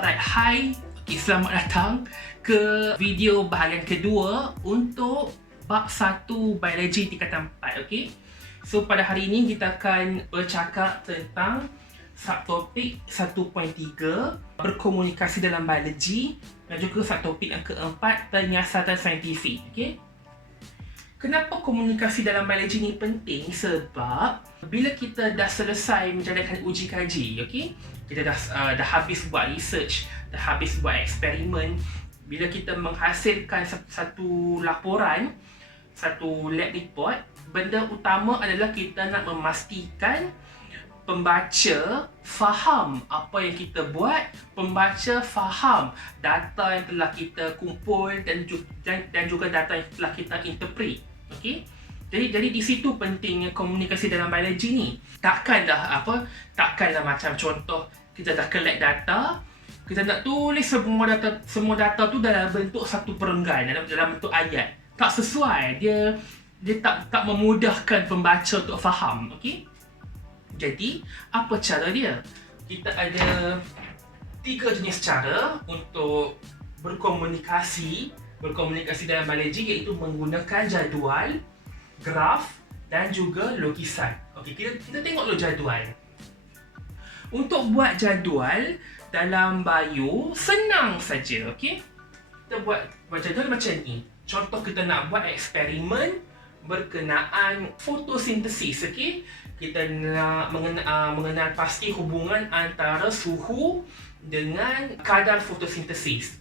Alright, hai. Okay, selamat datang ke video bahagian kedua untuk bab 1 biologi tingkatan 4, okay? So, pada hari ini kita akan bercakap tentang subtopik 1.3 berkomunikasi dalam biologi dan juga subtopik yang keempat penyiasatan saintifik, okay? Kenapa komunikasi dalam biologi ni penting? Sebab bila kita dah selesai menjalankan uji kaji, okay? Kita dah habis buat research, dah habis buat eksperimen, bila kita menghasilkan satu laporan, satu lab report, benda utama adalah kita nak memastikan pembaca faham apa yang kita buat, pembaca faham data yang telah kita kumpul dan juga data yang telah kita interpret. Okey. Jadi di situ pentingnya komunikasi dalam biologi ni. Takkanlah macam contoh kita dah collect data, kita nak tulis semua data tu dalam bentuk satu perenggan, dalam bentuk ayat. Tak sesuai. Dia tak memudahkan pembaca untuk faham, okey? Jadi, apa cara dia? Kita ada 3 jenis cara untuk berkomunikasi dalam biologi, iaitu menggunakan jadual, graf dan juga lukisan. Okey, kita tengok dulu jadual. Untuk buat jadual dalam bio senang saja, okey? Kita buat jadual macam ni. Contoh kita nak buat eksperimen berkenaan fotosintesis, okey? Kita nak mengenal pasti hubungan antara suhu dengan kadar fotosintesis.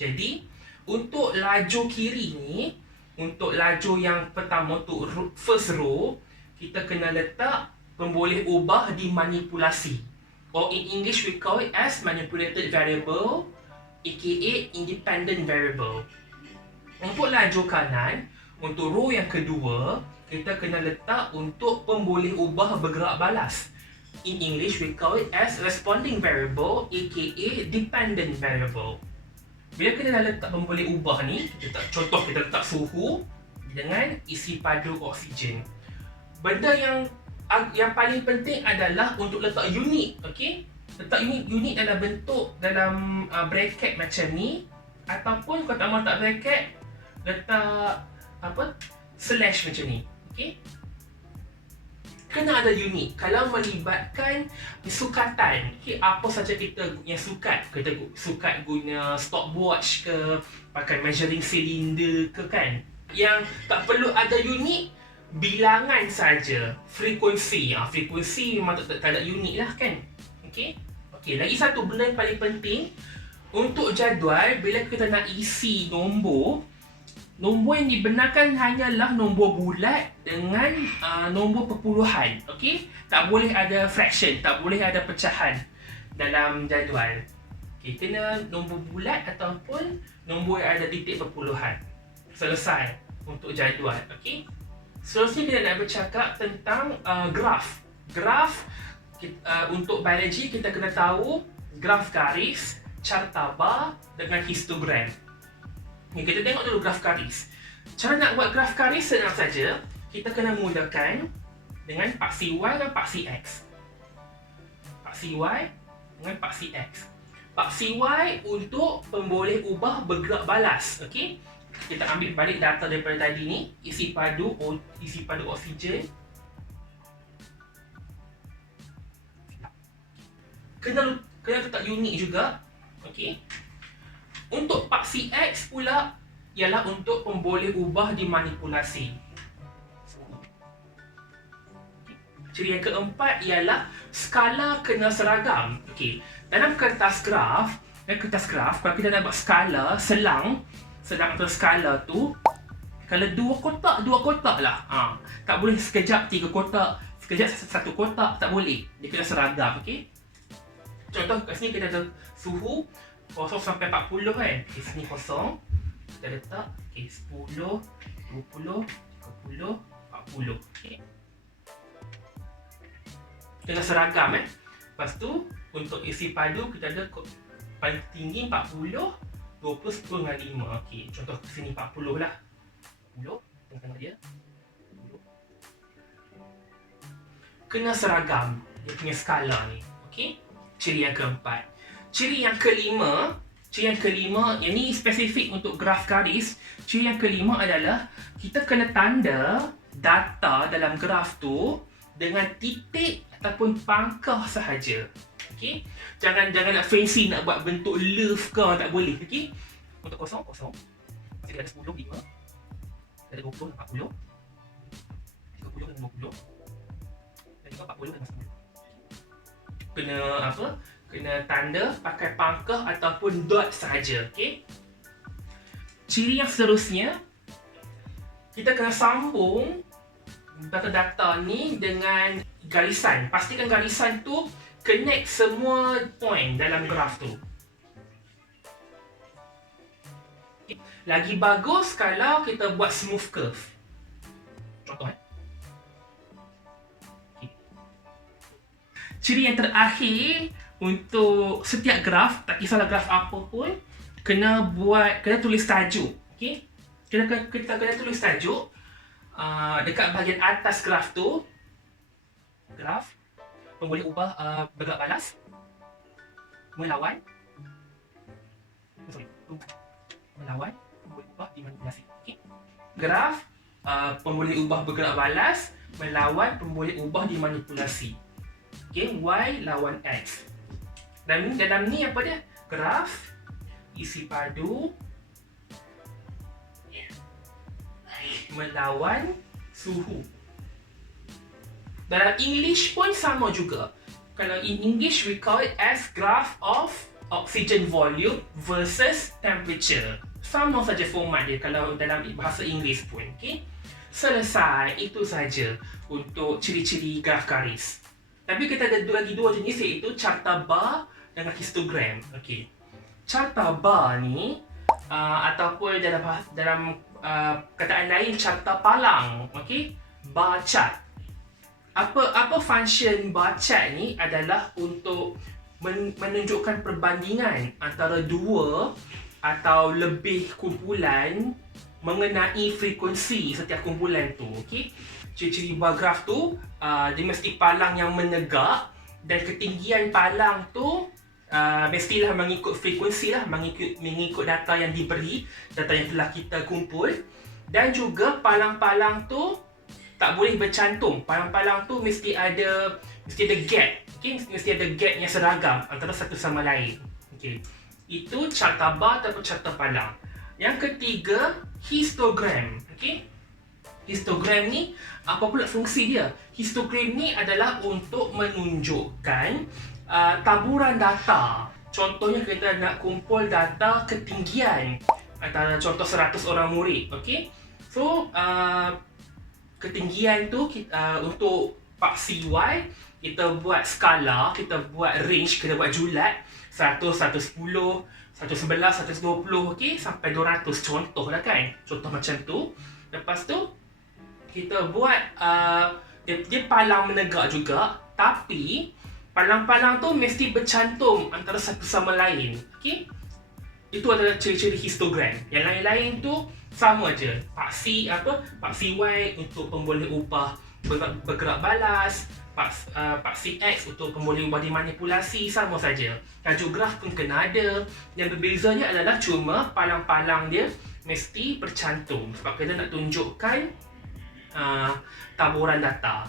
Jadi, untuk laju kiri ni, untuk laju yang pertama, untuk first row, kita kena letak pemboleh ubah di manipulasi. Or in English we call it as manipulated variable, aka independent variable. Untuk laju kanan, untuk row yang kedua, kita kena letak untuk pemboleh ubah bergerak balas. In English we call it as responding variable, aka dependent variable. Bila kita dah letak pemboleh ubah ni, kita letak suhu dengan isi padu oksigen. Benda yang paling penting adalah untuk letak unit, okey? Letak unit dalam bracket macam ni, ataupun kalau tak mahu letak bracket, letak slash macam ni, okey? Kena ada unit. Kalau melibatkan sukatan, okay, apa saja kita yang sukat. Kita sukat guna stopwatch ke, pakai measuring cylinder ke kan. Yang tak perlu ada unit, bilangan saja. Frekuensi. Frekuensi memang tak ada unit lah kan. Okay? Okay, lagi satu benda yang paling penting. Untuk jadual, bila kita nak isi nombor yang dibenarkan hanyalah nombor bulat dengan nombor perpuluhan. Okey? Tak boleh ada fraction, tak boleh ada pecahan dalam jadual. Okey, kena nombor bulat ataupun nombor yang ada titik perpuluhan. Selesai untuk jadual. Okey? Seterusnya kita nak bercakap tentang graf. Graf untuk biologi kita kena tahu graf garis, carta bar dengan histogram. Okay, kita tengok dulu graf garis. Cara nak buat graf garis senang saja. Kita kena mulakan dengan paksi Y dan paksi X. Paksi Y dengan paksi X. Paksi Y untuk pemboleh ubah bergerak balas. Okay? Kita ambil balik data daripada tadi ni. Isi padu oksigen. Kena letak unit juga. Okay? Untuk paksi X pula ialah untuk pemboleh ubah dimanipulasi. Ciri yang keempat ialah skala kena seragam. Okey, dalam kertas graf, kalau kita nak buat skala, selang atau skala tu, kalau dua kotak lah. Tak boleh sekejap 3 kotak, sekejap 1 kotak, tak boleh. Dia kena seragam, okey? Contoh kat sini kita ada suhu 0 sampai 40 kan. Okay, sini 0. Kita letak 10, 20, 30, 40. Okay. Kena seragam Lepas tu untuk isi padu kita ada paling tinggi 40, 20, 10 dengan 5. Okay, contoh sini 40 lah. 40, tengok dia. 40. Kena seragam dia punya skala ni. Okay. Ciri yang keempat. Ciri yang kelima, yang ni spesifik untuk graf garis. Ciri yang kelima adalah kita kena tanda data dalam graf tu dengan titik ataupun pangkah sahaja. Okey? Jangan nak fancy nak buat bentuk love ke, tak boleh. Okey? Untuk kosong, masih ada 10, 5, ada 20, 40, 30 dan 50, dan juga 40 dan 10. Kena apa? Kena tanda pakai pangkah ataupun dot sahaja. Okey? Ciri yang seterusnya, kita kena sambung data-data ni dengan garisan. Pastikan garisan tu connect semua point dalam graf tu. Lagi bagus kalau kita buat smooth curve. Contoh Ciri yang terakhir, untuk setiap graf, tak kisahlah graf apa pun, kena tulis tajuk. Okey? Kita kena tulis tajuk dekat bahagian atas graf tu. Graf boleh ubah bergerak balas, melawan, boleh ubah dimanipulasi. Okey? Graf boleh ubah bergerak balas, melawan, boleh ubah dimanipulasi. Okey, Y lawan X. Dan dalam ni apa dia? Graf isi padu melawan suhu. Dalam English pun sama juga. Kalau in English we call it as graph of oxygen volume versus temperature. Sama saja format dia kalau dalam bahasa Inggeris pun. Okay? Selesai, itu saja untuk ciri-ciri graf garis. Tapi kita ada lagi dua jenis, iaitu carta bar dengan histogram. Okay. Carta bar ni ataupun dalam kataan lain carta palang. Okay? Bar chart. Apa function bar chart ni adalah untuk menunjukkan perbandingan antara dua atau lebih kumpulan mengenai frekuensi setiap kumpulan tu. Okey. Ciri-ciri bar graf tu dia mesti palang yang menegak, dan ketinggian palang tu mestilah mengikut frekuensi lah, mengikut data yang diberi, data yang telah kita kumpul. Dan juga palang-palang tu tak boleh bercantum. Palang-palang tu mesti ada gap. Okay? Mesti ada gap yang seragam antara satu sama lain. Okay. Itu carta bar ataupun carta palang. Yang ketiga, histogram. Okay? Histogram ni, apa pula fungsi dia? Histogram ni adalah untuk menunjukkan taburan data. Contohnya kita nak kumpul data ketinggian antara contoh 100 orang murid. Okay? So, ketinggian tu untuk paksi Y, kita buat skala, kita buat range, kita buat julat 100, 110, 111, 120, okay? Sampai 200 contoh lah kan. Contoh macam tu. Lepas tu kita buat dia palang menegak juga, tapi palang-palang tu mesti bercantum antara satu sama lain. Okay? Itu adalah ciri-ciri histogram. Yang lain-lain tu sama je. Paksi Y untuk pemboleh ubah bergerak balas, paksi X untuk pemboleh ubah dimanipulasi, sama saja. Tajuk graf pun kena ada. Yang berbezanya adalah cuma palang-palang dia mesti bercantum sebab kita nak tunjukkan taburan data.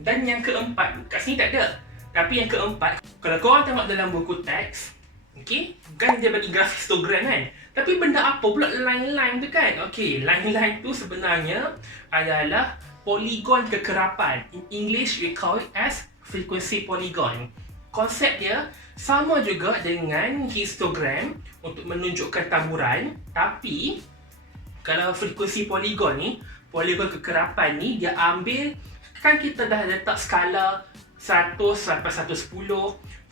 Dan yang keempat, kat sini tak ada. Tapi yang keempat, kalau korang tengok dalam buku teks, okay, kan dia bagi graf histogram kan. Tapi benda apa pula line-line tu kan? Okay, line-line tu sebenarnya adalah poligon kekerapan. In English, we call it as frequency polygon. Konsep dia sama juga dengan histogram untuk menunjukkan taburan. Tapi, kalau frekuensi poligon ni, poligon kekerapan ni, dia ambil, kan kita dah letak skala 100 sampai 110,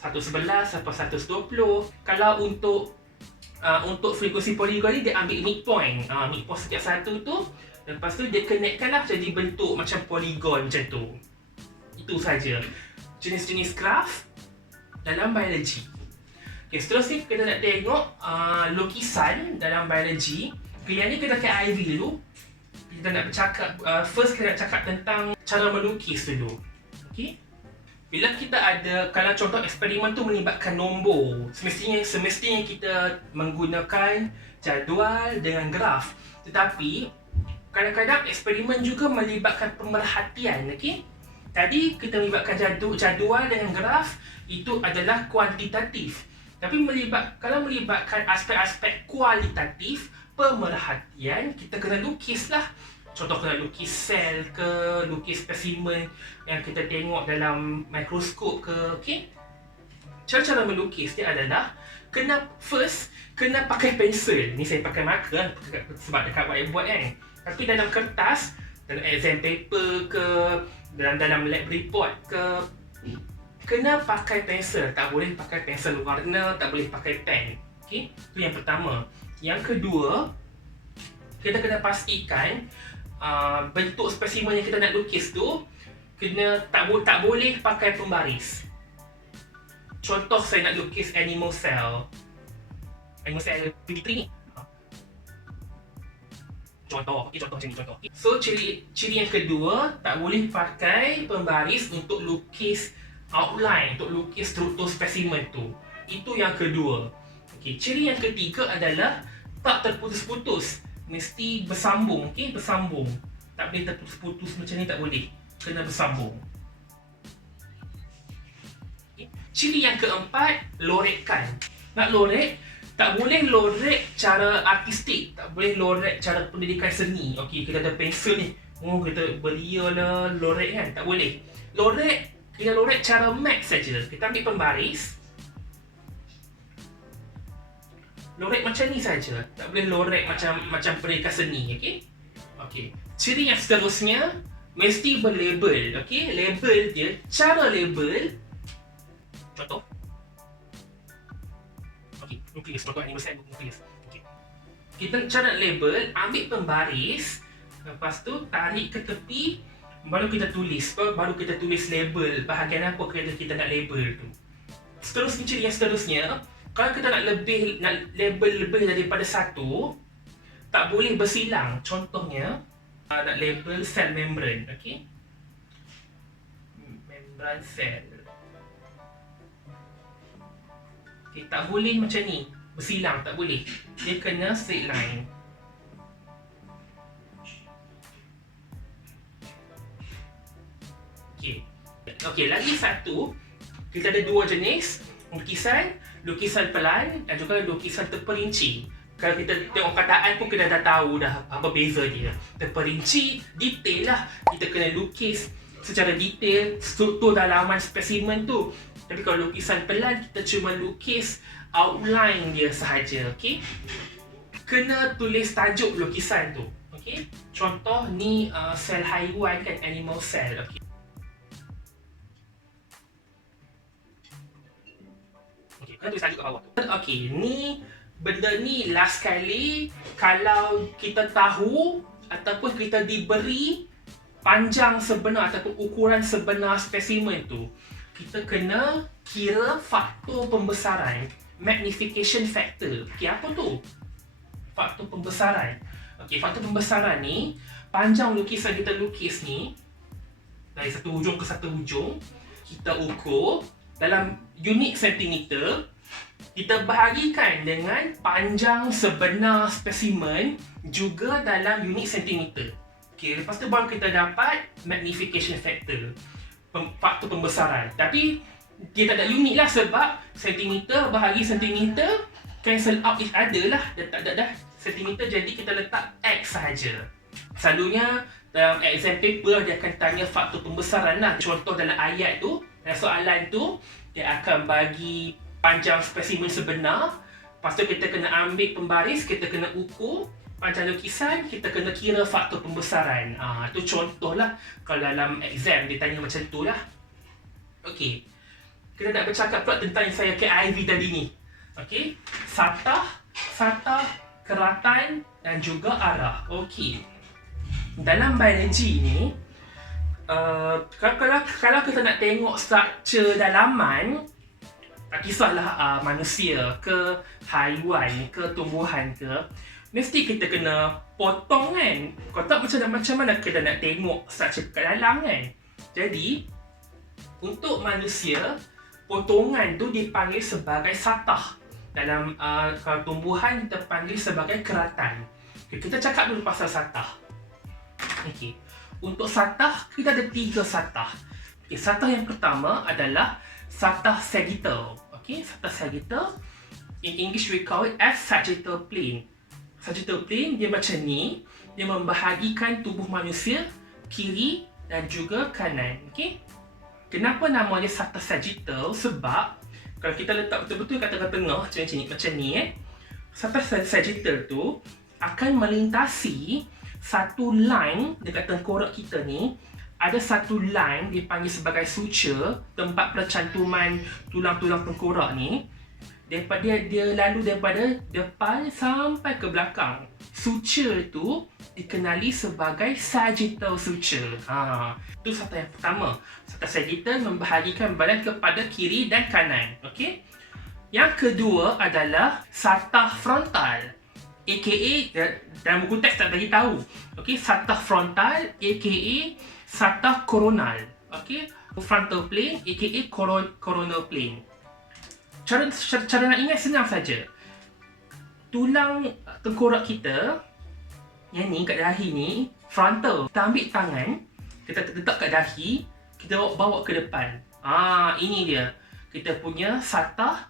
111 sampai 120. Kalau untuk frekuensi poligon ni, dia ambil midpoint. Midpoint setiap satu tu, lepas tu dia connectkan lah jadi bentuk macam poligon macam tu. Itu saja jenis-jenis graf dalam biologi. Okay, seterusnya kita nak tengok lukisan dalam biologi. Okay, yang ni kita pakai IV dulu. Kita nak bercakap, first kita nak cakap tentang cara melukis dulu. Okay? Bila kita ada, kalau contoh eksperimen tu melibatkan nombor, semestinya kita menggunakan jadual dengan graf. Tetapi kadang-kadang eksperimen juga melibatkan pemerhatian, okey? Tadi kita melibatkan jadual dengan graf, itu adalah kuantitatif. Tapi kalau melibatkan aspek-aspek kualitatif, pemerhatian, kita kena lukislah. Contoh kena lukis sel ke, lukis spesimen yang kita tengok dalam mikroskop ke, okey? Cara-cara melukis dia adalah kena pakai pensel. Ni saya pakai marker sebab dekat whiteboard kan. Tapi dalam kertas, dalam exam paper ke, dalam lab report ke, kena pakai pensel. Tak boleh pakai pensel warna, tak boleh pakai pen. Okey? Itu yang pertama. Yang kedua, kita kena pastikan bentuk spesimen yang kita nak lukis tu tak boleh pakai pembaris. Contoh saya nak lukis animal cell PD3 ni. Contoh macam ni. So ciri yang kedua, tak boleh pakai pembaris untuk lukis outline, untuk lukis struktur spesimen tu. Itu yang kedua. Okey, ciri yang ketiga adalah tak terputus-putus. Mesti bersambung, okey? Bersambung. Tak boleh terputus-putus macam ni, tak boleh. Kena bersambung. Okay. Ciri yang keempat, lorekkan. Nak lorek, tak boleh lorek cara artistik. Tak boleh lorek cara pendidikan seni. Okey, kita ada pensel ni. Kita belia lah, lorek kan? Tak boleh. Kita lorek cara mat saja. Kita ambil pembaris. Lorek macam ni saja, tak boleh lorek macam pendidikan seni, okey? Okey. Ciri yang seterusnya mesti berlabel, okey? Label dia, cara label. Contoh. Okey, nukleus, contoh animal cell nukleus. Okey. Kita cara label, ambil pembaris, lepas tu tarik ke tepi, baru kita tulis label bahagian apa kita nak label tu. Seterusnya, ciri yang seterusnya, kalau kita nak label lebih daripada satu, tak boleh bersilang. Contohnya, nak label sel membran, okey? Membran sel. Okay, tak boleh macam ni, bersilang, tak boleh. Dia kena straight line. Okey, lagi satu, kita ada dua jenis lukisan pelan dan juga lukisan terperinci. Kalau kita tengok kataan pun kita dah tahu dah apa beza dia. Terperinci, detail lah. Kita kena lukis secara detail struktur dalaman spesimen tu. Tapi kalau lukisan pelan, kita cuma lukis outline dia sahaja, okey? Kena tulis tajuk lukisan tu, okey? Contoh ni sel haiwan kan, animal cell, okey? Kena tulis tajuk kat bawah tu. Okey, benda ni last kali kalau kita tahu ataupun kita diberi panjang sebenar ataupun ukuran sebenar spesimen tu, kita kena kira faktor pembesaran, magnification factor. Okey, apa tu? Faktor pembesaran. Okey, faktor pembesaran ni, panjang lukisan kita lukis ni, dari satu hujung ke satu hujung, kita ukur dalam unit sentimeter, kita bahagikan dengan panjang sebenar spesimen juga dalam unit sentimeter. Okey, lepas tu baru kita dapat magnification factor, faktor pembesaran. Tapi dia tak ada unit lah sebab sentimeter bahagi sentimeter cancel out each other lah. Dia tak ada dah sentimeter, jadi kita letak X sahaja. Selalunya dalam exam paper dia akan tanya faktor pembesaran lah. Contoh dalam ayat tu, dalam soalan tu, dia akan bagi panjang spesimen sebenar. Lepas tu kita kena ambil pembaris, kita kena ukur panjang lukisan, kita kena kira faktor pembesaran. Itu contoh lah. Kalau dalam exam dia tanya macam tu lah. Okey, kita nak bercakap pula tentang yang saya KIV tadi ni. Okey, satah, keratan dan juga arah. Okey, dalam biologi ni, kalau kita nak tengok struktur dalaman, tak kisahlah manusia ke, haiwan ke, tumbuhan ke, mesti kita kena potong kan. Kalau tak macam mana kita nak tengok struktur kat dalam kan. Jadi Untuk manusia, potongan tu dipanggil sebagai satah. Dalam kalau tumbuhan kita panggil sebagai keratan. Okay, kita cakap dulu pasal satah. Okay. Untuk satah, kita ada 3 satah. Okay, satah yang pertama adalah satah sagittal. Okay, satah sagittal. In English we call it as sagittal plane. Sagittal plane dia macam ni. Dia membahagikan tubuh manusia kiri dan juga kanan. Okay? Kenapa nama dia satah sagittal? Sebab kalau kita letak betul-betul kat tengah-tengah macam ni satah sagittal tu akan melintasi satu line dekat tengkorak kita ni. Ada satu line dipanggil sebagai suture, tempat percantuman tulang-tulang tengkorak ni. Dia lalu daripada depan sampai ke belakang. Suture tu dikenali sebagai sagittal suture. Itu satah yang pertama. Satah sagittal membahagikan badan kepada kiri dan kanan. Okey. Yang kedua adalah satah frontal. AKA dalam buku teks tak bagi tahu. Okey, satah frontal AKA satah coronal. Okey, frontal plane AKA coronal plane. Cara nak ingat senang saja. Tulang tengkorak kita yang ni kat dahi ni frontal. Kita ambil tangan, kita letak kat dahi, kita bawa ke depan. Ini dia. Kita punya satah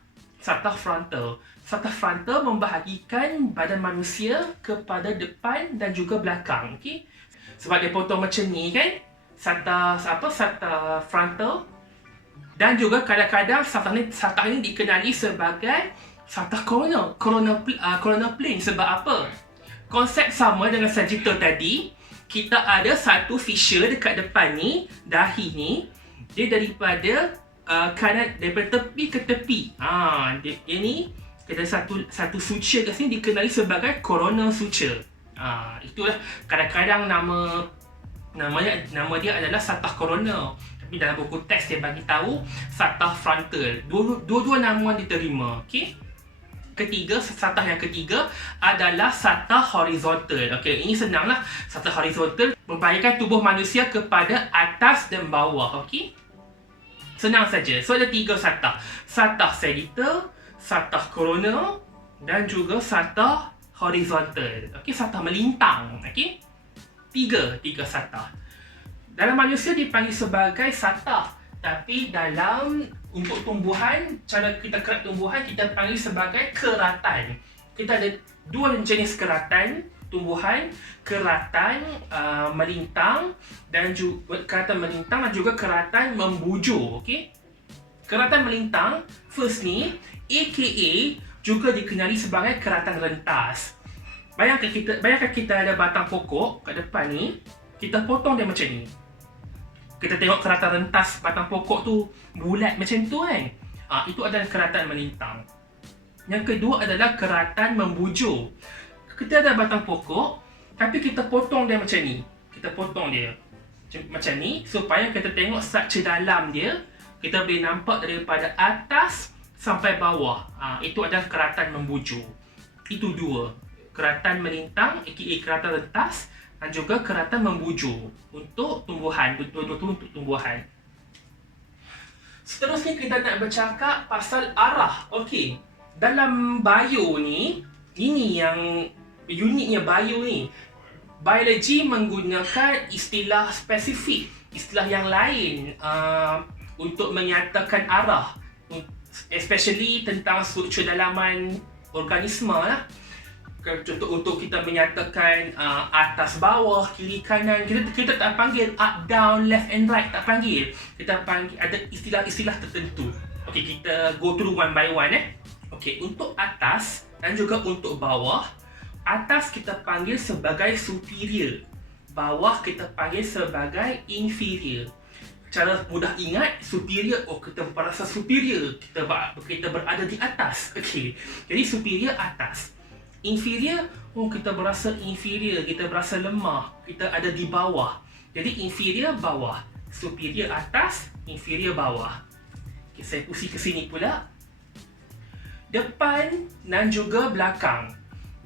frontal. Satah frontal membahagikan badan manusia kepada depan dan juga belakang. Okey. Sebab dia potong macam ni kan? Satah frontal. Dan juga kadang-kadang satah ini dikenali sebagai satah coronal plane. Sebab apa? Konsep sama dengan sagittal tadi. Kita ada satu fissure dekat depan ni, dahi ni. Dia daripada kanan, daripada tepi ke tepi. Dia ni ada satu suture kat sini dikenali sebagai coronal suture. Itulah kadang-kadang nama dia adalah satah coronal. Tapi dalam buku teks dia bagi tahu satah frontal. Dua-dua nama diterima. Okey. Satah yang ketiga adalah satah horizontal. Okey, ini senanglah. Satah horizontal membahagikan tubuh manusia kepada atas dan bawah. Okey. Senang saja. So ada 3 satah. Satah sagittal, satah coronal dan juga satah horizontal. Okey, satah melintang. Okey. 3 satah. Dalam manusia dipanggil sebagai satah, tapi untuk tumbuhan, cara kita kerat tumbuhan kita panggil sebagai keratan. Kita ada 2 jenis keratan tumbuhan, keratan melintang dan juga keratan membujur. Okey. Keratan melintang first ni AKA juga dikenali sebagai keratan rentas. Bayangkan kita ada batang pokok kat depan ni, kita potong dia macam ni. Kita tengok keratan rentas batang pokok tu bulat macam tu kan. Itu adalah keratan melintang. Yang kedua adalah keratan membujur. Kita ada batang pokok tapi kita potong dia macam ni. Kita potong dia macam ni supaya kita tengok struktur dalam dia. Kita boleh nampak daripada atas sampai bawah. Itu adalah keratan membujur. Itu 2. Keratan melintang aka keratan rentas dan juga keratan membujur untuk tumbuhan. Dua-dua tu untuk tumbuhan. Seterusnya kita nak bercakap pasal arah. Okey. Dalam bio ni, ini yang uniknya bio ni. Biologi menggunakan istilah spesifik, istilah yang lain untuk menyatakan arah. Especially tentang struktur dalaman organisme lah. Contoh untuk kita menyatakan atas bawah, kiri kanan, kita tak panggil up down, left and right, tak panggil. Kita panggil ada istilah-istilah tertentu. Okey, kita go through one by one Okey, untuk atas dan juga untuk bawah. Atas kita panggil sebagai superior, bawah kita panggil sebagai inferior. Cara mudah ingat, superior, kita merasa superior, kita berada di atas. Okey, jadi superior atas. Inferior, kita berasa inferior, kita berasa lemah, kita ada di bawah. Jadi inferior bawah, superior atas, inferior bawah. Okay, saya pusing ke sini pula. Depan dan juga belakang.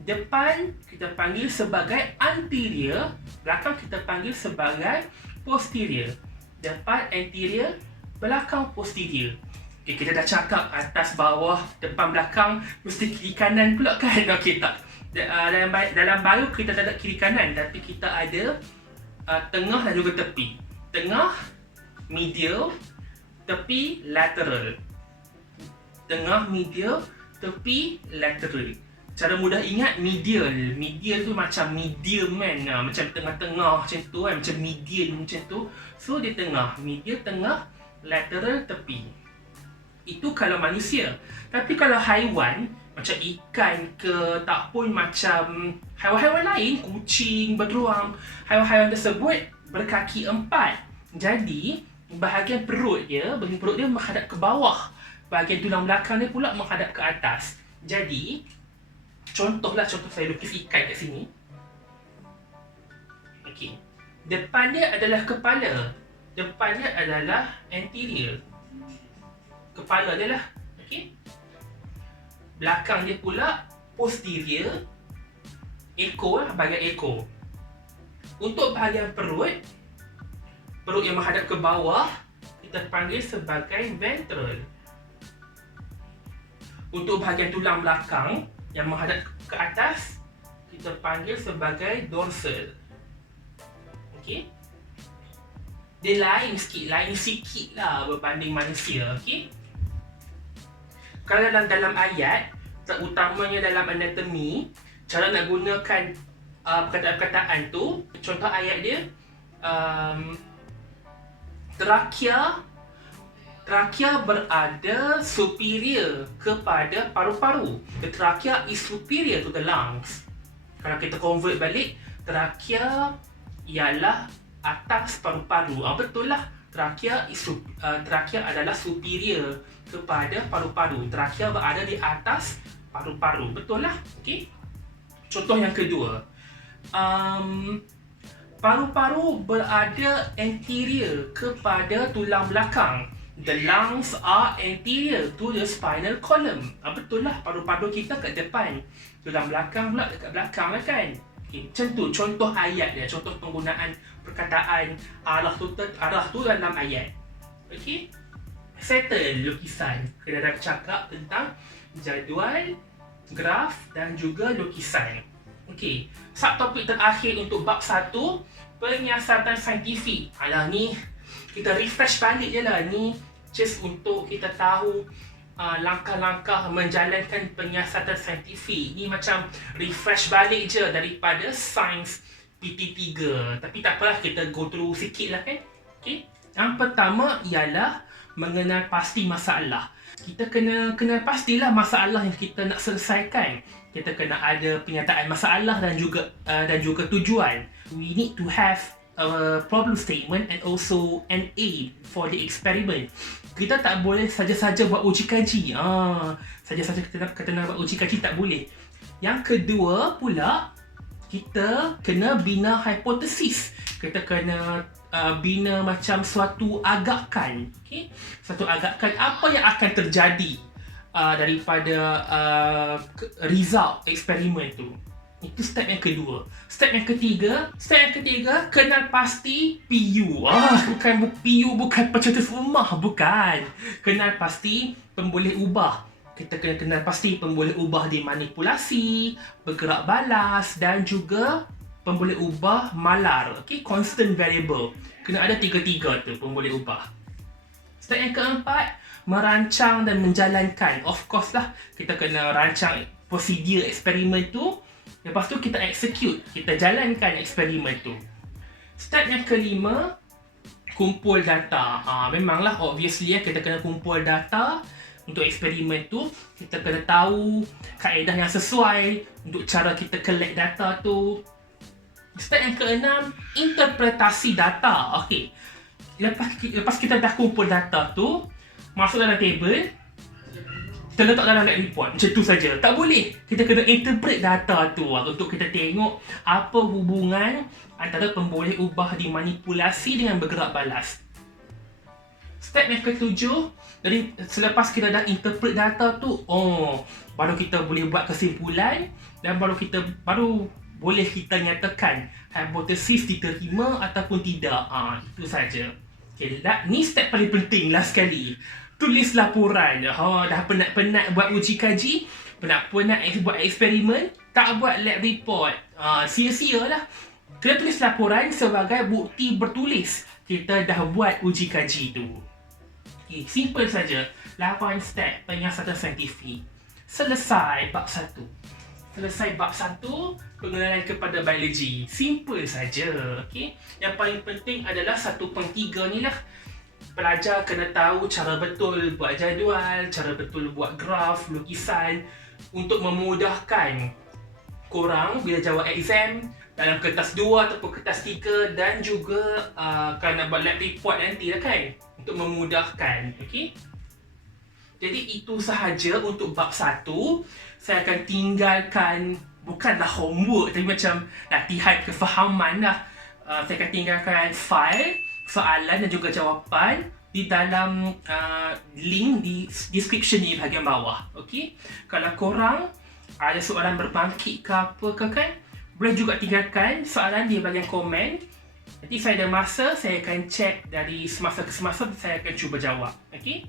Depan kita panggil sebagai anterior, belakang kita panggil sebagai posterior. Depan anterior, belakang, posterior. Okay, kita dah cakap atas, bawah, depan, belakang, mesti kiri kanan pula kan? Okay, tak. Dalam bio kita tak ada kiri kanan, tapi kita ada tengah dan juga tepi. Tengah, medial, tepi, lateral. Tengah, medial, tepi, lateral. Cara mudah ingat, medial. Medial tu macam medium kan, macam tengah-tengah macam tu kan, macam median macam tu. So dia tengah, medial tengah, lateral tepi. Itu kalau manusia. Tapi kalau haiwan, macam ikan ke, tak pun macam haiwan-haiwan lain, kucing, beruang, haiwan-haiwan tersebut berkaki 4. Jadi bahagian perut dia menghadap ke bawah, bahagian tulang belakang dia pula menghadap ke atas. Jadi contoh saya lukis ikan kat sini. Okey. Depan dia adalah kepala. Depan dia adalah anterior. Kepala dia lah. Okey. Belakang dia pula posterior. Ekor lah, bahagian ekor. Untuk bahagian perut yang menghadap ke bawah, kita panggil sebagai ventral. Untuk bahagian tulang belakang yang menghadap ke atas, kita panggil sebagai dorsal. Okey. Dia lain sikit lah berbanding manusia. Okey. Kalau dalam ayat, terutamanya dalam anatomi, cara nak gunakan perkataan-perkataan tu, contoh ayat dia, trakea berada superior kepada paru-paru. The trachea is superior to the lungs. Kalau kita convert balik, trachea ialah atas paru-paru. Betul lah. Trachea adalah superior kepada paru-paru. Trachea berada di atas paru-paru. Betul lah. Okay. Contoh yang kedua. Paru-paru berada anterior kepada tulang belakang. The lungs are anterior to the spinal column. Betul lah, paru-paru kita kat depan, tulang belakang pula dekat belakang lah kan. Okay, macam tu contoh ayat dia, contoh penggunaan perkataan arah tu dalam ayat. Okey. Settle lukisan. Kita dah cakap tentang jadual, graf dan juga lukisan. Okey. Subtopik terakhir untuk bab 1, penyiasatan saintifik. Alah ni kita refresh balik je lah, ni just untuk kita tahu langkah-langkah menjalankan penyiasatan saintifik. Ni macam refresh balik je daripada sains PT3. Tapi tak apalah, kita go through sikit lah kan. Okay. Yang pertama ialah mengenal pasti masalah. Kita kena kenal pastilah masalah yang kita nak selesaikan. Kita kena ada penyataan masalah dan juga tujuan. We need to have a problem statement and also an aim for the experiment. Kita tak boleh saja-saja buat uji kaji. Saja-saja kita nak buat uji kaji tak boleh. Yang kedua pula, kita kena bina hipotesis. Kita kena bina macam suatu agakan. Okay? Suatu agakan apa yang akan terjadi daripada result eksperimen tu. Itu step yang kedua. Step yang ketiga, kenal pasti PU. PU bukan pencetus rumah, bukan. Kenal pasti pemboleh ubah. Kita kena kenal pasti pemboleh ubah dimanipulasi, bergerak balas dan juga pemboleh ubah malar. Okay, constant variable. Kena ada tiga-tiga tu pemboleh ubah. Step yang keempat, merancang dan menjalankan. Of course lah, kita kena rancang prosedur eksperimen tu. Lepas tu kita execute, kita jalankan eksperimen tu. Step yang kelima, kumpul data. Memanglah obviously kita kena kumpul data untuk eksperimen tu. Kita kena tahu kaedah yang sesuai untuk cara kita collect data tu. Step yang keenam, interpretasi data. Okey. Lepas kita dah kumpul data tu, masuk dalam table, kita letak dalam lab report. Macam tu saja. Tak boleh. Kita kena interpret data tu untuk kita tengok apa hubungan antara pemboleh ubah dimanipulasi dengan bergerak balas. Step yang ketujuh, jadi selepas kita dah interpret data tu, baru kita boleh buat kesimpulan dan baru boleh kita nyatakan hipotesis diterima ataupun tidak. Itu saja. Okay, ni step paling penting lah sekali. Tulis laporan. Dah penat-penat buat uji kaji, penat-penat buat eksperimen, tak buat lab report. Sia-sia lah. Kita tulis laporan sebagai bukti bertulis kita dah buat uji kaji tu. Okay, simple saja. 8 step penyiasatan saintifik. Selesai bab 1. Selesai bab 1, pengenalan kepada biologi. Simple saja, okey. Yang paling penting adalah 1/3 ni lah. Pelajar kena tahu cara betul buat jadual, cara betul buat graf, lukisan untuk memudahkan korang bila jawab exam dalam kertas 2 ataupun kertas 3 dan juga kalau nak buat lab report nanti lah kan, untuk memudahkan, okey. Jadi itu sahaja untuk bab 1. Saya akan tinggalkan, bukanlah homework tapi macam latihan kefahaman lah. Saya akan tinggalkan file, soalan dan juga jawapan di dalam link di description ni bahagian bawah. Okey. Kalau korang ada soalan berbangkit ke apa ke kan, boleh juga tinggalkan soalan di bahagian komen. Nanti saya ada masa, saya akan check dari semasa ke semasa, saya akan cuba jawab. Okey.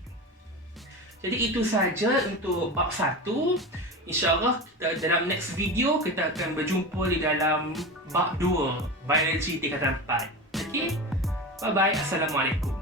Jadi itu saja untuk bab 1. InsyaAllah dalam next video kita akan berjumpa di dalam bab 2 Biologi tingkatan 4. Okey. Bye bye. Assalamualaikum.